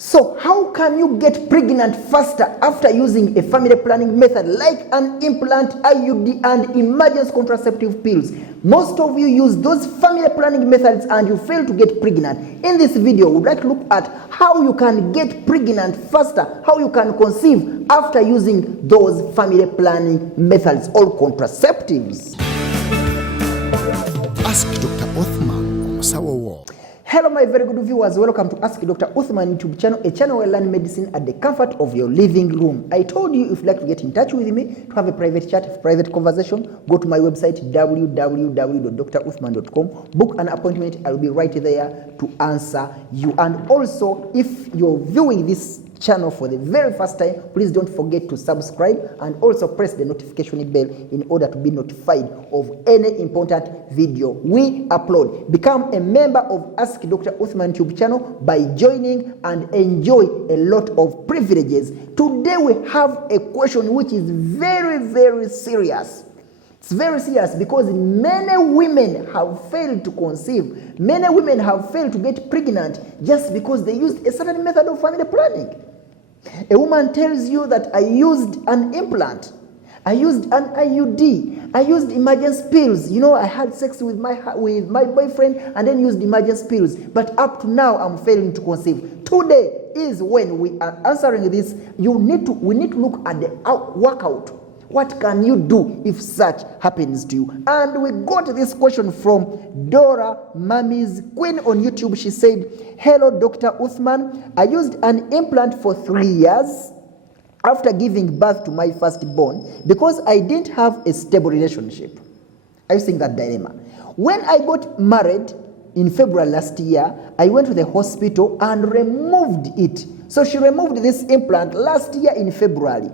So how can you get pregnant faster after using a family planning method like an implant, IUD, and emergency contraceptive pills? Most of you use those family planning methods and you fail to get pregnant. In this video, we'd like to look at how you can get pregnant faster, how you can conceive after using those family planning methods or contraceptives. Ask Dr. Othman on Sawa Wall. Hello my very good viewers, welcome to Ask Dr. Othman YouTube channel, a channel where I learn medicine at the comfort of your living room. I told you if you'd like to get in touch with me, to have a private chat, private conversation, go to my website www.drothman.com, book an appointment. I'll be right there to answer you. And also, if you're viewing this channel for the very first time, please don't forget to subscribe and also press the notification bell in order to be notified of any important video we upload. Become a member of Ask Dr. Othman YouTube channel by joining and enjoy a lot of privileges. Today we have a question which is very, very serious. It's very serious because many women have failed to conceive. Many women have failed to get pregnant just because they used a certain method of family planning. A woman tells you that I used an implant, I used an IUD, I used emergency pills. You know, I had sex with my boyfriend and then used emergency pills. But up to now, I'm failing to conceive. Today is when we are answering this. We need to look at the workout. What can you do if such happens to you? And we got this question from Dora Mommy's Queen on YouTube. She said, hello, Dr. Othman. I used an implant for 3 years after giving birth to my firstborn because I didn't have a stable relationship. Are you seeing that dilemma? When I got married in February last year, I went to the hospital and removed it. So she removed this implant last year in February.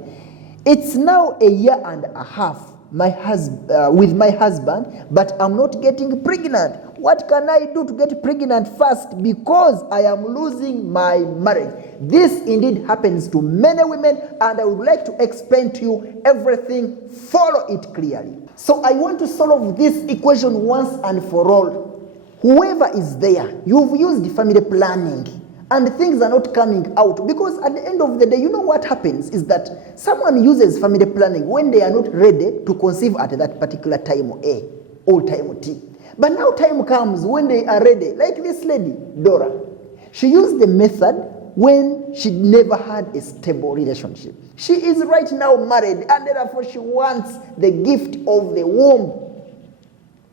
It's now a year and a half with my husband, but I'm not getting pregnant. What can I do to get pregnant fast? Because I am losing my marriage. This indeed happens to many women, and I would like to explain to you everything. Follow it clearly. So I want to solve this equation once and for all. Whoever is there, you've used family planning, and things are not coming out, because at the end of the day, you know what happens is that someone uses family planning when they are not ready to conceive at that particular time A or time T. But now time comes when they are ready, like this lady, Dora. She used the method when she never had a stable relationship. She is right now married, and therefore she wants the gift of the womb,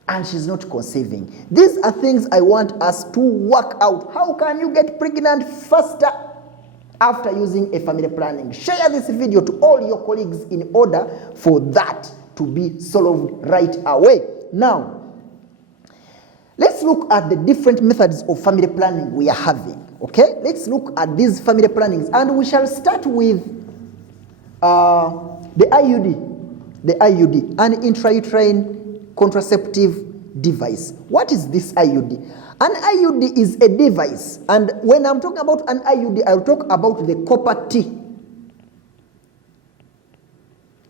and she's not conceiving. These are things I want us to work out. How can you get pregnant faster after using a family planning? Share this video to all your colleagues in order for that to be solved right away. Now, let's look at the different methods of family planning we are having. Okay? Let's look at these family plannings, and we shall start with the IUD. The IUD, an intrauterine contraceptive device. What is this IUD? An IUD is a device, and when I'm talking about an IUD, I'll talk about the copper T.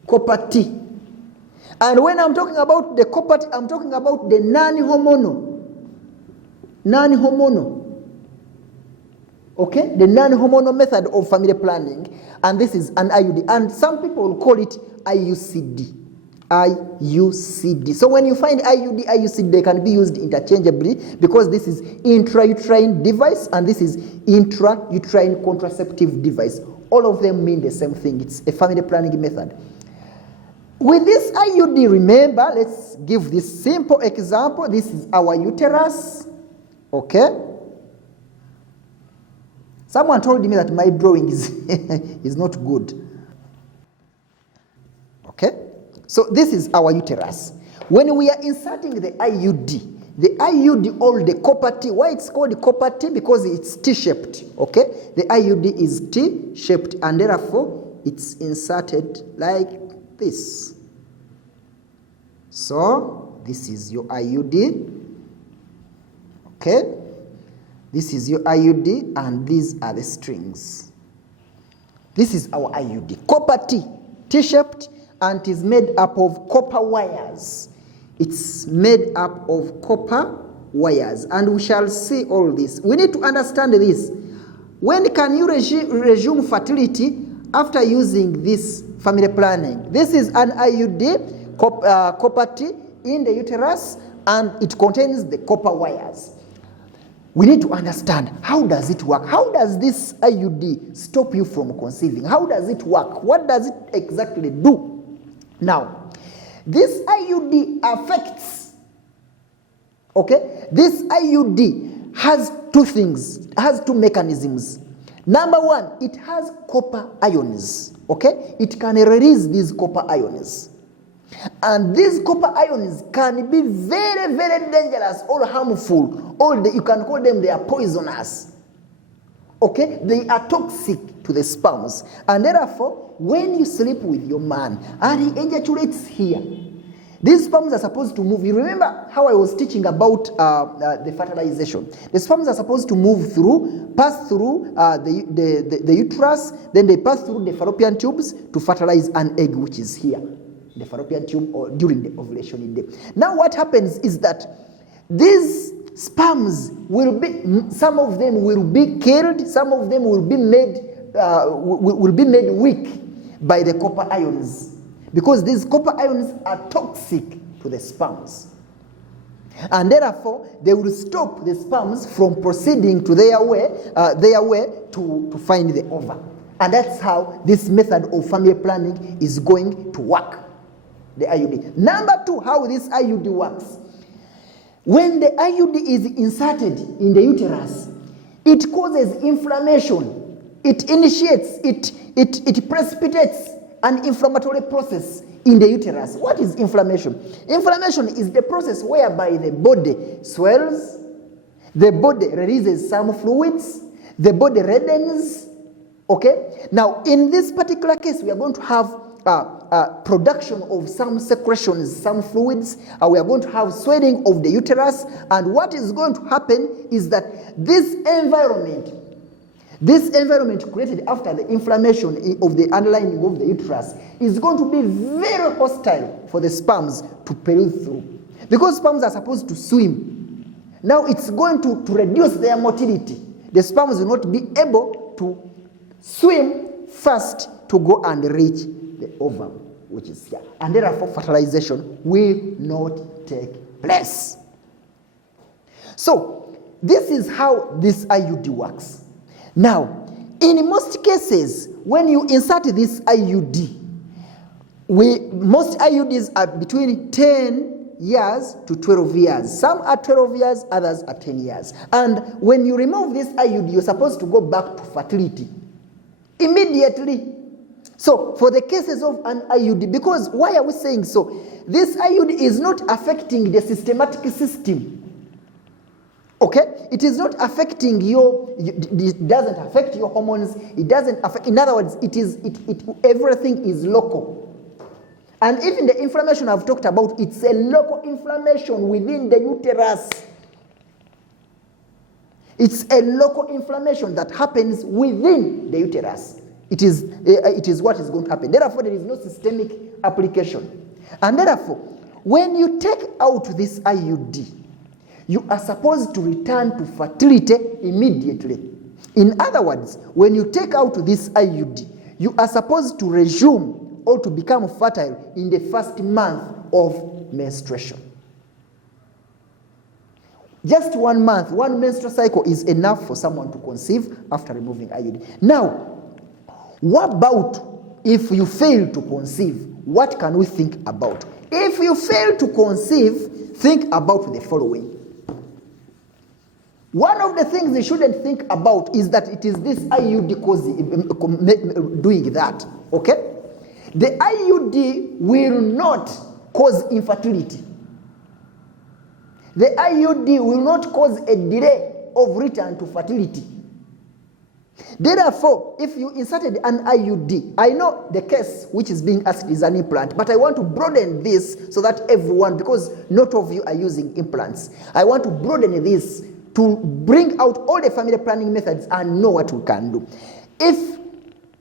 Copper T. And when I'm talking about the copper T, I'm talking about the non-hormonal. Non-hormonal. Okay? The non-hormonal method of family planning, and this is an IUD. And some people will call it IUCD. IUCD. So when you find IUD, IUCD, they can be used interchangeably because this is intrauterine device and this is intrauterine contraceptive device. All of them mean the same thing. It's a family planning method. With this IUD, remember, let's give this simple example. This is our uterus. Okay? Someone told me that my drawing is not good. Okay? So this is our uterus. When we are inserting the IUD or the copper T, why it's called copper T? Because it's T-shaped, okay? The IUD is T-shaped, and therefore it's inserted like this. So this is your IUD, okay? This is your IUD, and these are the strings. This is our IUD, copper T, T-shaped, and it is made up of copper wires. It's made up of copper wires, and we shall see all this. We need to understand this. When can you resume fertility after using this family planning? This is an IUD, copper T in the uterus, and it contains the copper wires. We need to understand, how does it work? How does this IUD stop you from conceiving? How does it work? What does it exactly do? Now, this IUD affects, okay? This IUD has two things, has two mechanisms. Number one, it has copper ions, okay? It can release these copper ions. And these copper ions can be very, very dangerous or harmful, or you can call them, they are poisonous. Okay? They are toxic to the sperms. And therefore, when you sleep with your man and he ejaculates here, these sperms are supposed to move. You remember how I was teaching about the fertilization? The sperms are supposed to move through, pass through the uterus, then they pass through the fallopian tubes to fertilize an egg, which is here, the fallopian tube, or during the ovulation day. Now what happens is that these sperms will be, some of them will be killed, some of them will be made weak by the copper ions, because these copper ions are toxic to the sperms. And therefore, they will stop the sperms from proceeding to their way to find the ovum. And that's how this method of family planning is going to work, the IUD. Number two, how this IUD works. When the IUD is inserted in the uterus, it causes inflammation. It initiates, it precipitates an inflammatory process in the uterus. What is inflammation? Inflammation is the process whereby the body swells, the body releases some fluids, the body reddens. Okay? Now, in this particular case, we are going to have production of some secretions, some fluids. We are going to have swelling of the uterus. And what is going to happen is that this environment created after the inflammation of the underlining of the uterus is going to be very hostile for the sperms to penetrate through. Because sperms are supposed to swim. Now it's going to reduce their motility. The sperms will not be able to swim fast to go and reach the ovum, which is here. And therefore fertilization will not take place. So this is how this IUD works. Now, in most cases, when you insert this IUD, most IUDs are between 10 years to 12 years. Some are 12 years, others are 10 years. And when you remove this IUD, you're supposed to go back to fertility immediately. So, for the cases of an IUD, because why are we saying so? This IUD is not affecting the systematic system. Okay? It is not affecting it doesn't affect your hormones. It doesn't affect, in other words, everything is local. And even the inflammation I've talked about, it's a local inflammation within the uterus. It's a local inflammation that happens within the uterus. It is what is going to happen. Therefore, there is no systemic application. And therefore, when you take out this IUD, you are supposed to return to fertility immediately. In other words, when you take out this IUD, you are supposed to resume or to become fertile in the first month of menstruation. Just 1 month, one menstrual cycle is enough for someone to conceive after removing IUD. Now, what about if you fail to conceive? What can we think about? If you fail to conceive, think about the following. One of the things you shouldn't think about is that it is this IUD doing that. Okay? The IUD will not cause infertility. The IUD will not cause a delay of return to fertility. Therefore, if you inserted an IUD, I know the case which is being asked is an implant, but I want to broaden this so that everyone, because not of you are using implants, I want to broaden this to bring out all the family planning methods and know what we can do. If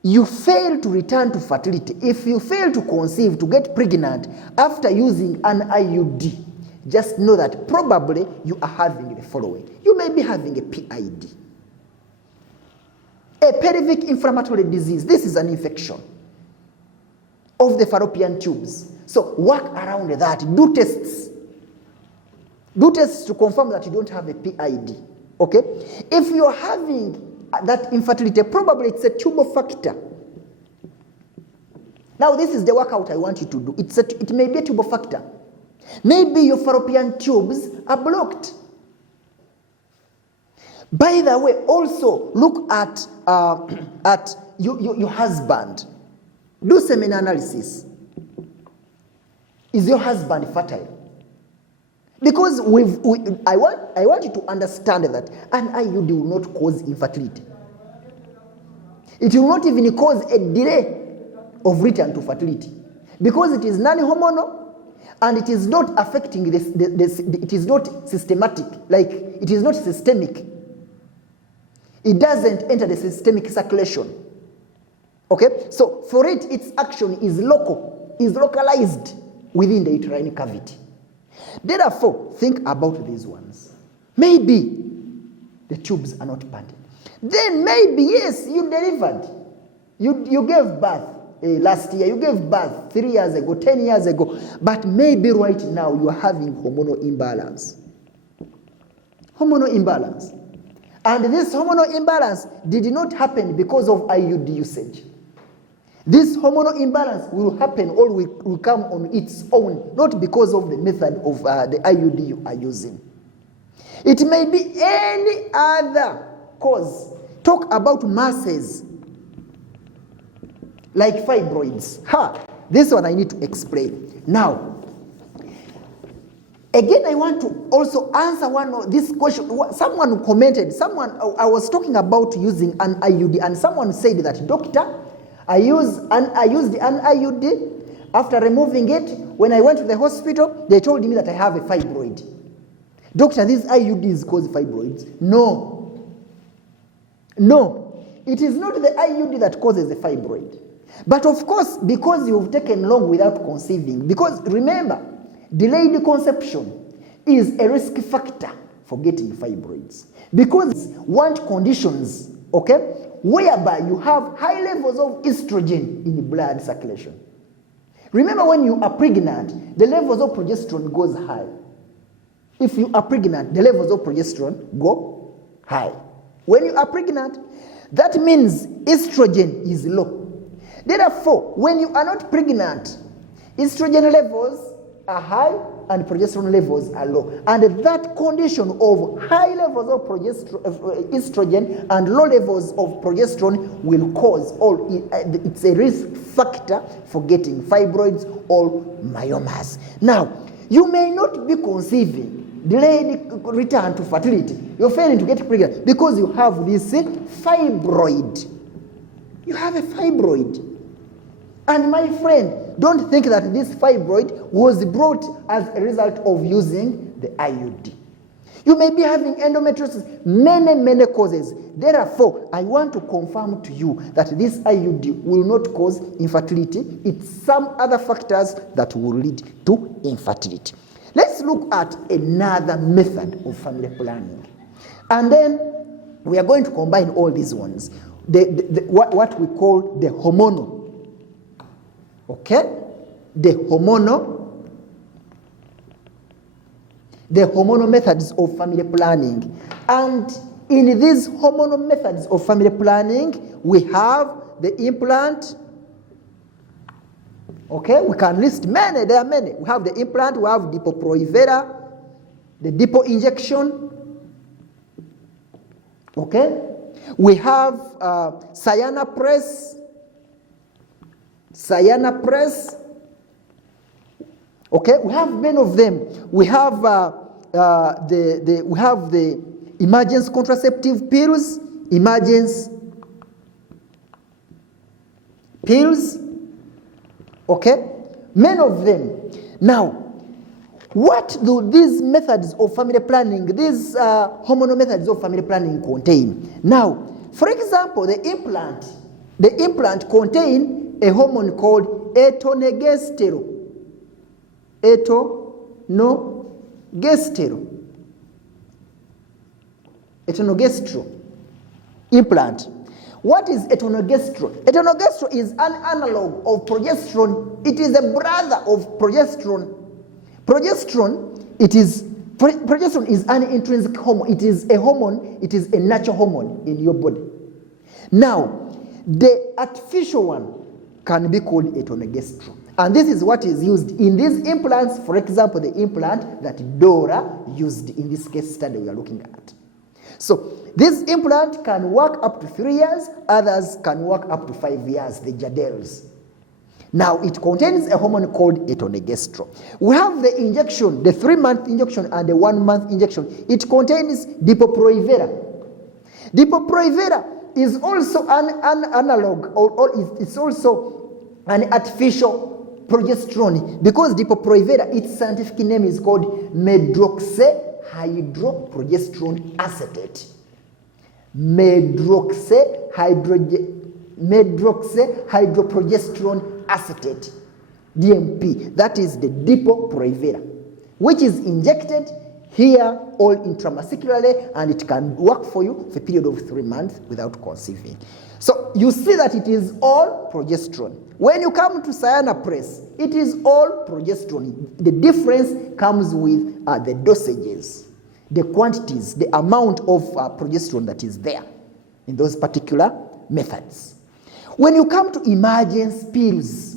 you fail to return to fertility, if you fail to conceive, to get pregnant after using an IUD, just know that probably you are having the following. You may be having a PID. A pelvic inflammatory disease, this is an infection of the fallopian tubes. So work around that. Do tests. Do tests to confirm that you don't have a PID. Okay? If you're having that infertility, probably it's a tubal factor. Now this is the workout I want you to do. It may be a tubal factor. Maybe your fallopian tubes are blocked. By the way, also look at your husband. Do semen analysis. Is your husband fertile? Because I want you to understand that an IUD will not cause infertility. It will not even cause a delay of return to fertility, because it is non-hormonal and it is not affecting it is not systematic, like it is not systemic. It doesn't enter the systemic circulation. Okay? So for it, its action is localized within the uterine cavity. Therefore, think about these ones. Maybe the tubes are not padded. Then maybe, yes, you delivered. You gave birth last year. You gave birth 3 years ago, 10 years ago. But maybe right now you are having hormonal imbalance. Hormonal imbalance. And this hormonal imbalance did not happen because of IUD usage. This hormonal imbalance will happen or will come on its own, not because of the method of the IUD you are using. It may be any other cause. Talk about masses, like fibroids. This one I need to explain. Now, again, I want to also answer one of this question. Someone commented, I was talking about using an IUD, and someone said that, doctor, I used an IUD. After removing it, when I went to the hospital, they told me that I have a fibroid. Doctor, these IUDs cause fibroids. No, it is not the IUD that causes the fibroid. But of course, because you've taken long without conceiving, because remember, delayed conception is a risk factor for getting fibroids. Because want conditions, okay, whereby you have high levels of estrogen in the blood circulation. Remember, when you are pregnant, the levels of progesterone goes high. If you are pregnant, the levels of progesterone go high. When you are pregnant, that means estrogen is low. Therefore, when you are not pregnant, estrogen levels are high and progesterone levels are low. And that condition of high levels of estrogen and low levels of progesterone will cause it's a risk factor for getting fibroids or myomas. Now, you may not be conceiving, delayed return to fertility. You're failing to get pregnant because you have this fibroid. You have a fibroid. And my friend, don't think that this fibroid was brought as a result of using the IUD. You may be having endometriosis, many causes. Therefore, I want to confirm to you that this IUD will not cause infertility. It's some other factors that will lead to infertility. Let's look at another method of family planning. And then we are going to combine all these ones. What we call the hormonal. Okay? The hormonal methods of family planning. And in these hormonal methods of family planning, we have the implant. Okay? We can list many. There are many. We have the implant. We have depo, the depo injection. Okay? We have Cyana press. Okay, we have many of them. We have we have the emergency contraceptive pills, okay, many of them. Now, what do these methods of family planning, these hormonal methods of family planning contain? Now, for example, the implant contains a hormone called etonogestrel. Etonogestrel implant. What is etonogestrone? Etonogestrone is an analog of progesterone. It is a brother of progesterone. Progesterone is an intrinsic hormone. It is a hormone. It is a natural hormone in your body. Now, the artificial one can be called etonogestrone. And this is what is used in these implants. For example, the implant that Dora used in this case study we are looking at. So this implant can work up to 3 years. Others can work up to 5 years, the Jadels. Now, it contains a hormone called etonogestrone. We have the injection, the 3-month injection and the 1-month injection. It contains depo. Depo is also an analog, or it's also an artificial progesterone, because depo, its scientific name is called medroxyhydroprogesterone acetate. Medroxyhydroprogesterone acetate, DMP. That is the depo, which is injected here or intramuscularly, and it can work for you for a period of 3 months without conceiving. So you see that it is all progesterone. When you come to Cyanopress, it is all progesterone. The difference comes with the dosages, the quantities, the amount of progesterone that is there in those particular methods. When you come to emergency pills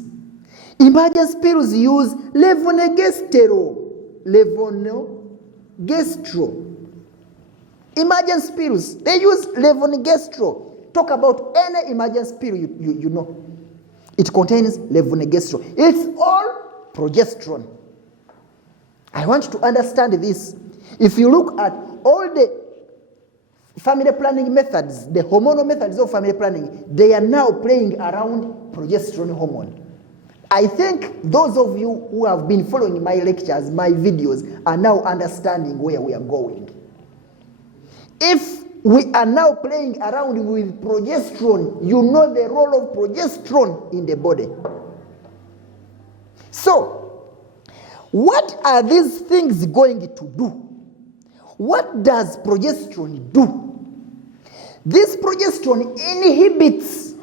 use levonorgestrel. Emergency pills, they use levonorgestrel. Talk about any emergency pill you know. It contains levonorgestrel. It's all progesterone. I want you to understand this. If you look at all the family planning methods, the hormonal methods of family planning, they are now playing around progesterone hormone. I think those of you who have been following my lectures, my videos, are now understanding where we are going. If we are now playing around with progesterone, you know the role of progesterone in the body. So, what are these things going to do? What does progesterone do? This progesterone inhibits,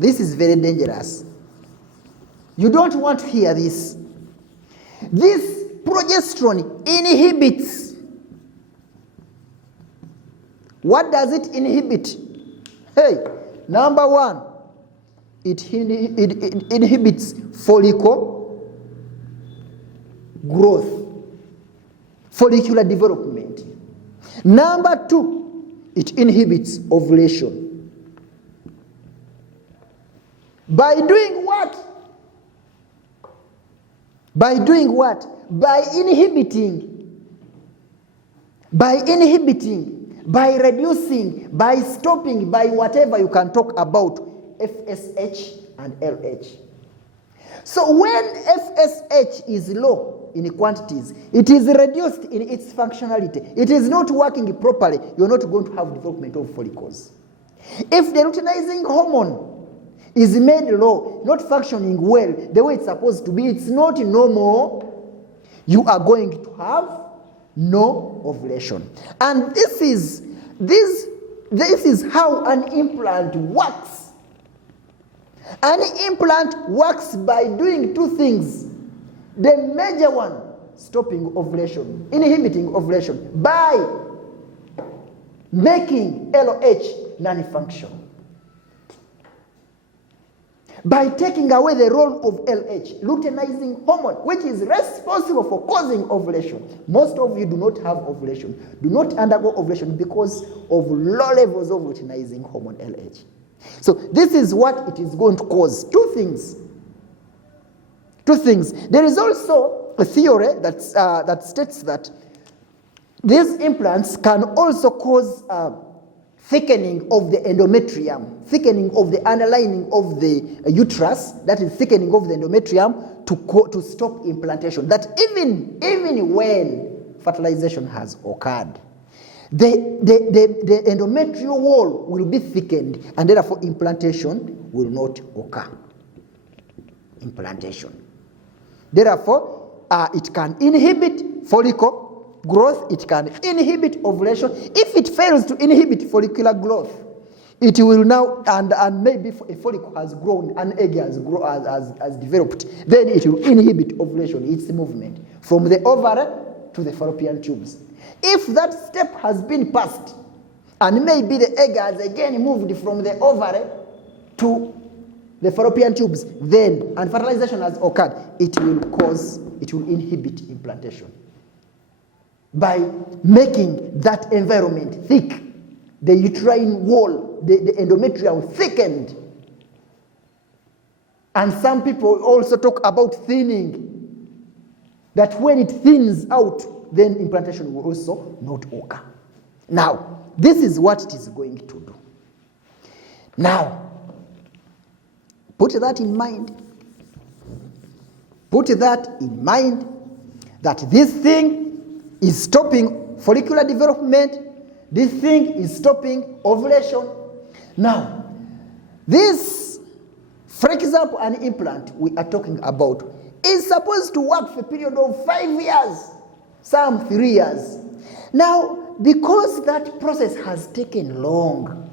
this is very dangerous. You don't want to hear this. This progesterone inhibits. What does it inhibit? Hey, number one, it inhibits follicle growth, follicular development. Number two, it inhibits ovulation. By doing what? By doing what? By inhibiting, by reducing, by stopping, by whatever you can talk about, FSH and LH. So when FSH is low in quantities, it is reduced in its functionality. It is not working properly. You're not going to have development of follicles. If the luteinizing hormone is made low, not functioning well the way it's supposed to be, it's not normal, you are going to have no ovulation. And this is how an implant works. An implant works by doing two things. The major one, stopping ovulation, inhibiting ovulation, by making LH non-function. By taking away the role of LH, luteinizing hormone, which is responsible for causing ovulation. Most of you do not have ovulation, do not undergo ovulation because of low levels of luteinizing hormone, LH. So this is what it is going to cause. Two things. There is also a theory that states that these implants can also cause thickening of the endometrium, thickening of the underlining of the uterus, that is thickening of the endometrium to stop implantation. That even when fertilization has occurred, the endometrial wall will be thickened, and therefore implantation will not occur. Therefore, it can inhibit follicle growth, it can inhibit ovulation. If it fails to inhibit follicular growth, it will now, and maybe a follicle has grown, an egg has developed, then it will inhibit ovulation, its movement, from the ovary to the fallopian tubes. If that step has been passed, and maybe the egg has again moved from the ovary to the fallopian tubes, then, and fertilization has occurred, it will inhibit implantation. By making that environment thick, the uterine wall, the endometrium thickened. And some people also talk about thinning, that when it thins out, then implantation will also not occur. Now, this is what it is going to do. Now, put that in mind. Put that in mind, that this thing is stopping follicular development. This thing is stopping ovulation. Now, this, for example, an implant we are talking about is supposed to work for a period of 5 years, some 3 years. Now, because that process has taken long,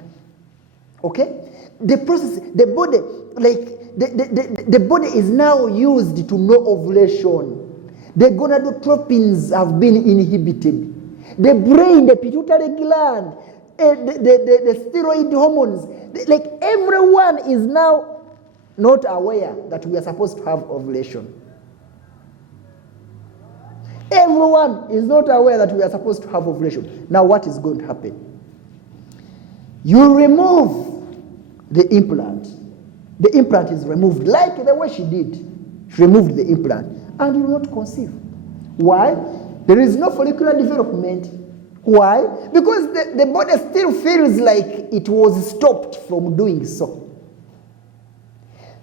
okay, the process, the body, like the body is now used to know ovulation. The gonadotropins have been inhibited. The brain, the pituitary gland, the steroid hormones, like everyone is now not aware that we are supposed to have ovulation. Everyone is not aware that we are supposed to have ovulation. Now what is going to happen? You remove the implant. The implant is removed like the way she did. She removed the implant and you will not conceive. Why? There is no follicular development. Why? Because the body still feels like it was stopped from doing so.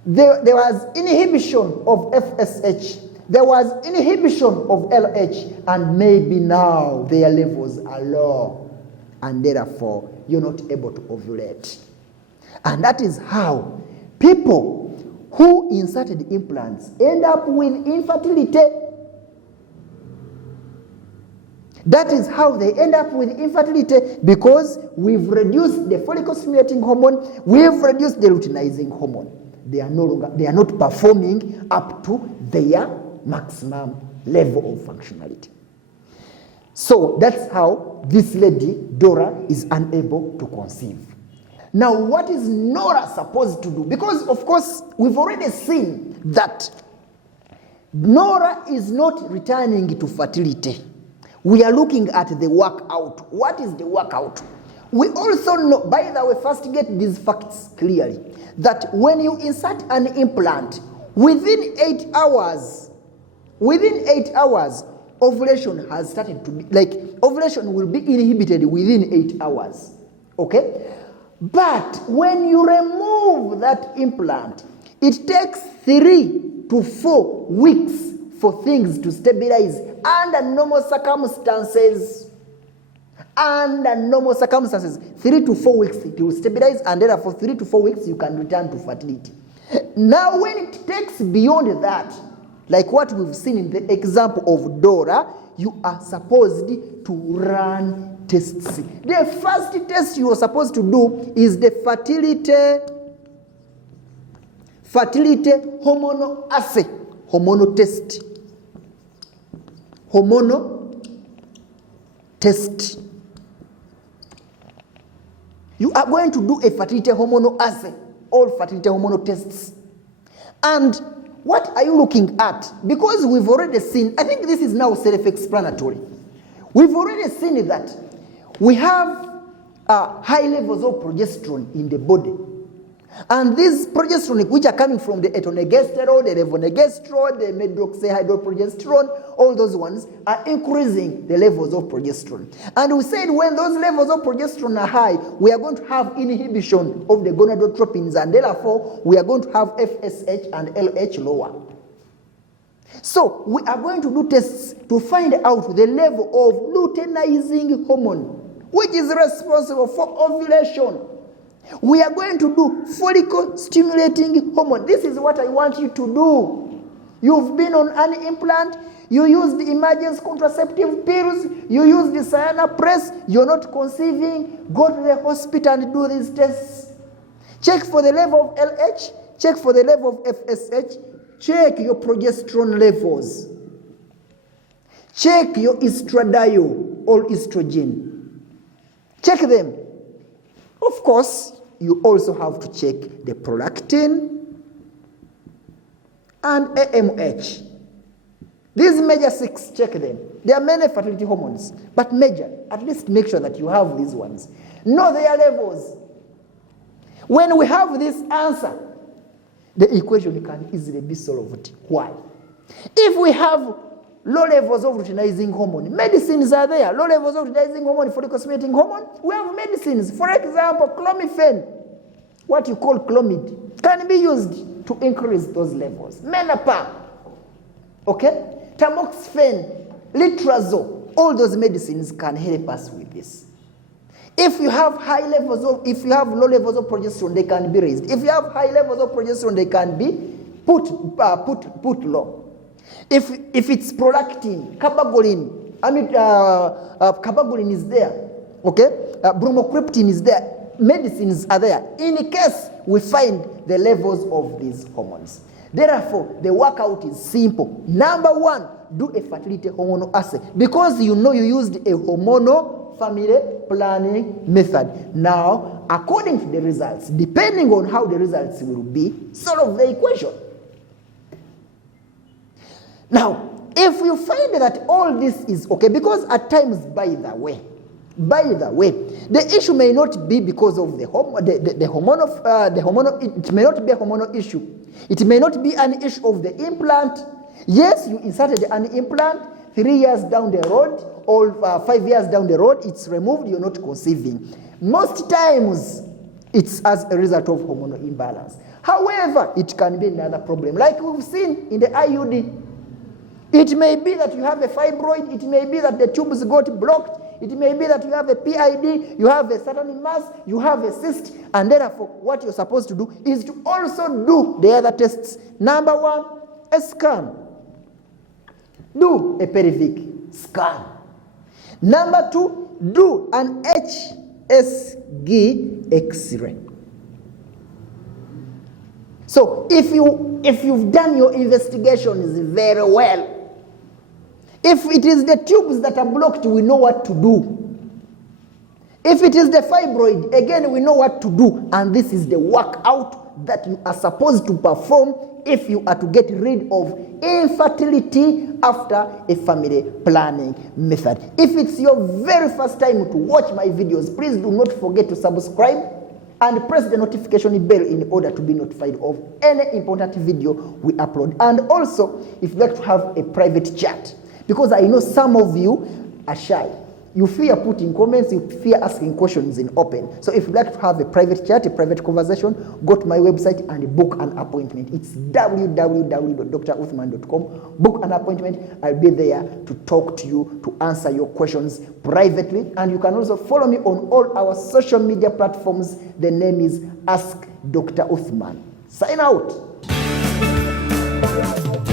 There was inhibition of FSH. There was inhibition of LH. And maybe now their levels are low. And therefore, you're not able to ovulate. And that is how people who inserted implants end up with infertility. That is how they end up with infertility, because we've reduced the follicle-stimulating hormone, we've reduced the luteinizing hormone. They are not performing up to their maximum level of functionality. So that's how this lady, Dora, is unable to conceive. Now, what is Nora supposed to do? Because, of course, we've already seen that Nora is not returning to fertility. We are looking at the workout. What is the workout? We also know, by the way, first get these facts clearly, that when you insert an implant, within 8 hours, ovulation has started to be, like, ovulation will be inhibited within 8 hours. Okay? But when you remove that implant, it takes 3 to 4 weeks for things to stabilize under normal circumstances. Under normal circumstances, 3 to 4 weeks it will stabilize, and therefore 3 to 4 weeks you can return to fertility. Now, when it takes beyond that, like what we've seen in the example of Dora, you are supposed to run tests. The first test you are supposed to do is the fertility hormonal assay, hormonal test. Hormonal test. You are going to do a fertility hormonal assay, all fertility hormonal tests. And what are you looking at? Because we've already seen, I think this is now self-explanatory. We've already seen that we have high levels of progesterone in the body. And these progesterone, which are coming from the etonegesterone, the levonorgestrone, the medroxyhydroprogesterone, all those ones are increasing the levels of progesterone. And we said when those levels of progesterone are high, we are going to have inhibition of the gonadotropins, and therefore we are going to have FSH and LH lower. So we are going to do tests to find out the level of luteinizing hormone, which is responsible for ovulation. We are going to do follicle-stimulating hormone. This is what I want you to do. You've been on an implant. you use the emergency contraceptive pills, you use the Cyana press, you're not conceiving, go to the hospital and do these tests. Check for the level of LH, check for the level of FSH, check your progesterone levels, check your estradiol or estrogen. Check them. Of course, you also have to check the prolactin and AMH. These major 6, check them. There are many fertility hormones, but major, at least make sure that you have these ones. Know their levels. When we have this answer, the equation can easily be solved. Why? If we have low levels of luteinizing hormone, medicines are there. Low levels of luteinizing hormone, follicle-stimulating hormone, we have medicines. For example, clomiphene, what you call clomid, can be used to increase those levels. Menopur, okay? Tamoxifen, Litrazole, all those medicines can help us with this. If you have if you have low levels of progesterone, they can be raised. If you have high levels of progesterone, they can be put low. If it's prolactin, cabergoline, cabergoline is there, okay? Bromocriptine is there. Medicines are there in case we find the levels of these hormones. Therefore, the workout is simple. Number 1, do a fertility hormonal assay, because you know you used a hormonal family planning method. Now, according to the results, depending on how the results will be, solve the equation. Now, if you find that all this is okay, because at times, by the way, the issue may not be because of the hormonal, it may not be a hormonal issue. It may not be an issue of the implant. Yes, you inserted an implant 3 years down the road or 5 years down the road, it's removed, you're not conceiving. Most times, it's as a result of hormonal imbalance. However, it can be another problem, like we've seen in the IUD. It may be that you have a fibroid, it may be that the tubes got blocked, it may be that you have a PID, you have a certain mass, you have a cyst, and therefore what you're supposed to do is to also do the other tests. Number 1, a scan. Do a pelvic scan. Number 2, do an HSG X-ray. So if you've done your investigations very well, if it is the tubes that are blocked, we know what to do. If it is the fibroid, again, we know what to do. And this is the workout that you are supposed to perform if you are to get rid of infertility after a family planning method. If it's your very first time to watch my videos, please do not forget to subscribe and press the notification bell in order to be notified of any important video we upload. And also, if you'd like to have a private chat, because I know some of you are shy. You fear putting comments, you fear asking questions in open. So if you'd like to have a private chat, a private conversation, go to my website and book an appointment. It's www.druthman.com. Book an appointment. I'll be there to talk to you, to answer your questions privately. And you can also follow me on all our social media platforms. The name is Ask Dr. Uthman. Sign out.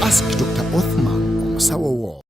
Ask Dr. Uthman on Sawa Wall.